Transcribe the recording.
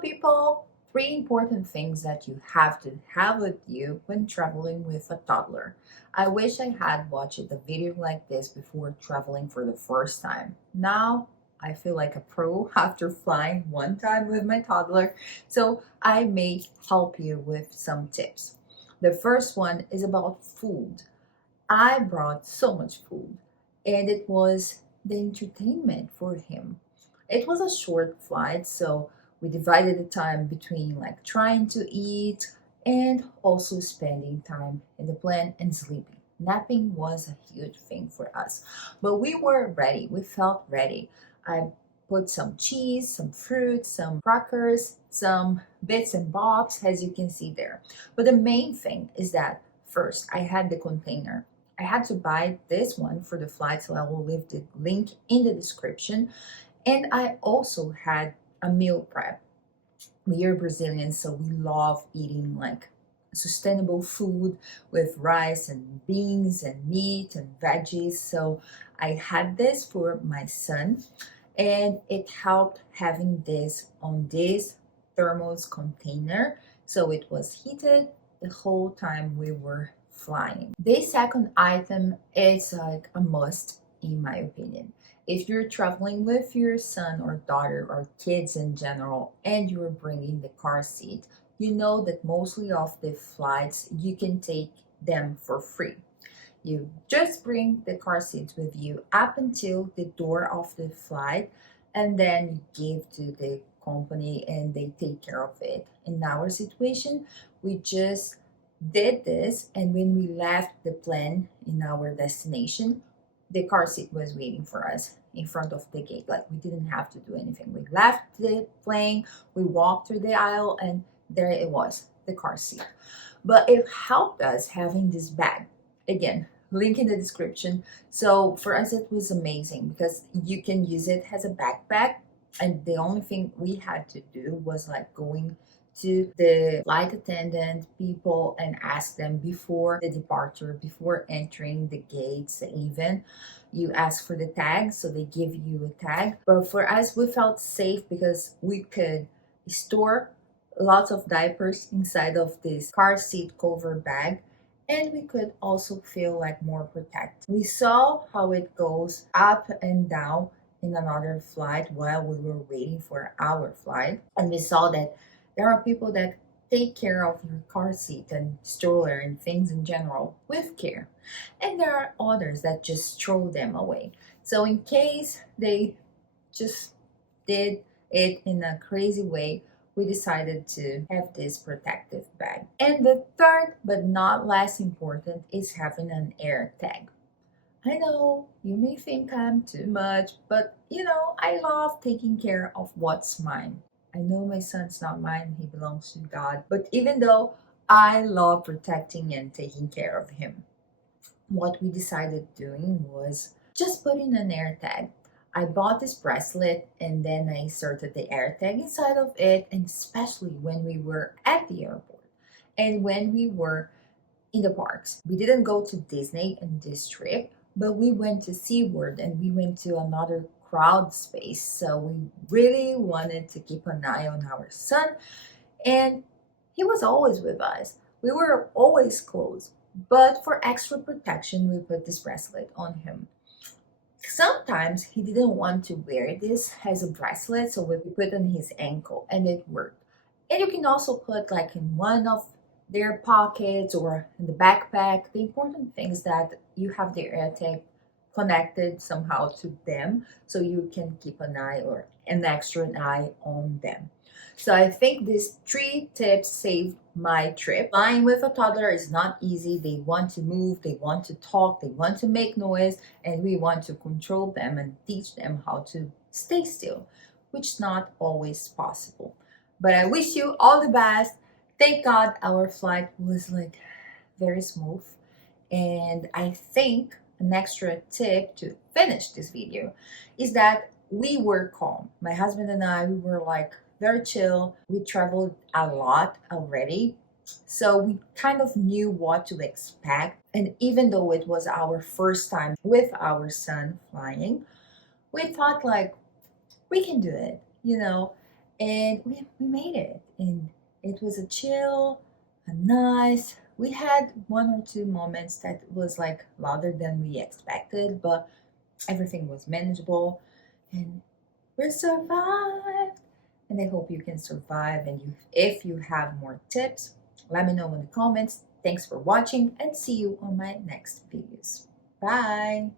people, three important things that you have to have with you when traveling with a toddler. I wish I had watched a video like this before traveling for the first time. Now I feel like a pro after flying one time with my toddler, so I may help you with some tips. The first one is about food. I brought so much food, and it was the entertainment for him. It was a short flight, so we divided the time between like trying to eat and also spending time in the plane and sleeping. Napping was a huge thing for us, but we were ready. We felt ready. I put some cheese, some fruit, some crackers, some bits and bobs, as you can see there. But the main thing is that first I had the container. I had to buy this one for the flight, so I will leave the link in the description. And I also had a meal prep. We are Brazilians, so we love eating like sustainable food with rice and beans and meat and veggies. So I had this for my son, and it helped having this on this thermos container. So it was heated the whole time we were flying. This second item is like a must, in my opinion. If you're traveling with your son or daughter or kids in general and you're bringing the car seat, you know that mostly of the flights you can take them for free. You just bring the car seats with you up until the door of the flight, and then you give to the company and they take care of it. In our situation, we just did this, and when we left the plane in our destination, the car seat was waiting for us in front of the gate. Like we didn't have to do anything. We left the plane, we walked through the aisle, and there it was, the car seat. But it helped us having this bag. Again, link in the description. So for us, it was amazing because you can use it as a backpack. And the only thing we had to do was like going to the flight attendant people and ask them before the departure, before entering the gates even. You ask for the tag, so they give you a tag. But for us, we felt safe because we could store lots of diapers inside of this car seat cover bag, and we could also feel like more protected. We saw how it goes up and down in another flight while we were waiting for our flight, and we saw that there are people that take care of your car seat and stroller and things in general with care, and there are others that just throw them away. So in case they just did it in a crazy way, we decided to have this protective bag. And the third, but not less important, is having an AirTag. I know you may think I'm too much, but I love taking care of what's mine. I know my son's not mine, he belongs to God. But even though I love protecting and taking care of him, what we decided doing was just putting an AirTag. I bought this bracelet and then I inserted the AirTag inside of it, and especially when we were at the airport and when we were in the parks. We didn't go to Disney in this trip, but we went to SeaWorld and we went to another crowd space. So we really wanted to keep an eye on our son, and he was always with us. We were always close, but for extra protection, we put this bracelet on him. Sometimes he didn't want to wear this as a bracelet, so we put on his ankle and it worked. And you can also put like in one of their pockets or in the backpack. The important thing is that you have the AirTag connected somehow to them so you can keep an eye or an extra eye on them. So I think these three tips saved my trip. Flying with a toddler is not easy. They want to move, they want to talk, they want to make noise, and we want to control them and teach them how to stay still, which is not always possible. But I wish you all the best. Thank God our flight was like very smooth. And I think an extra tip to finish this video is that we were calm. My husband and I, we were like very chill. We traveled a lot already, so we kind of knew what to expect. And even though it was our first time with our son flying, we thought like we can do it, And we made it. And it was a chill, a nice. We had one or two moments that was like louder than we expected, but everything was manageable. And we survived. And I hope you can survive. And if you have more tips, let me know in the comments. Thanks for watching and see you on my next videos. Bye.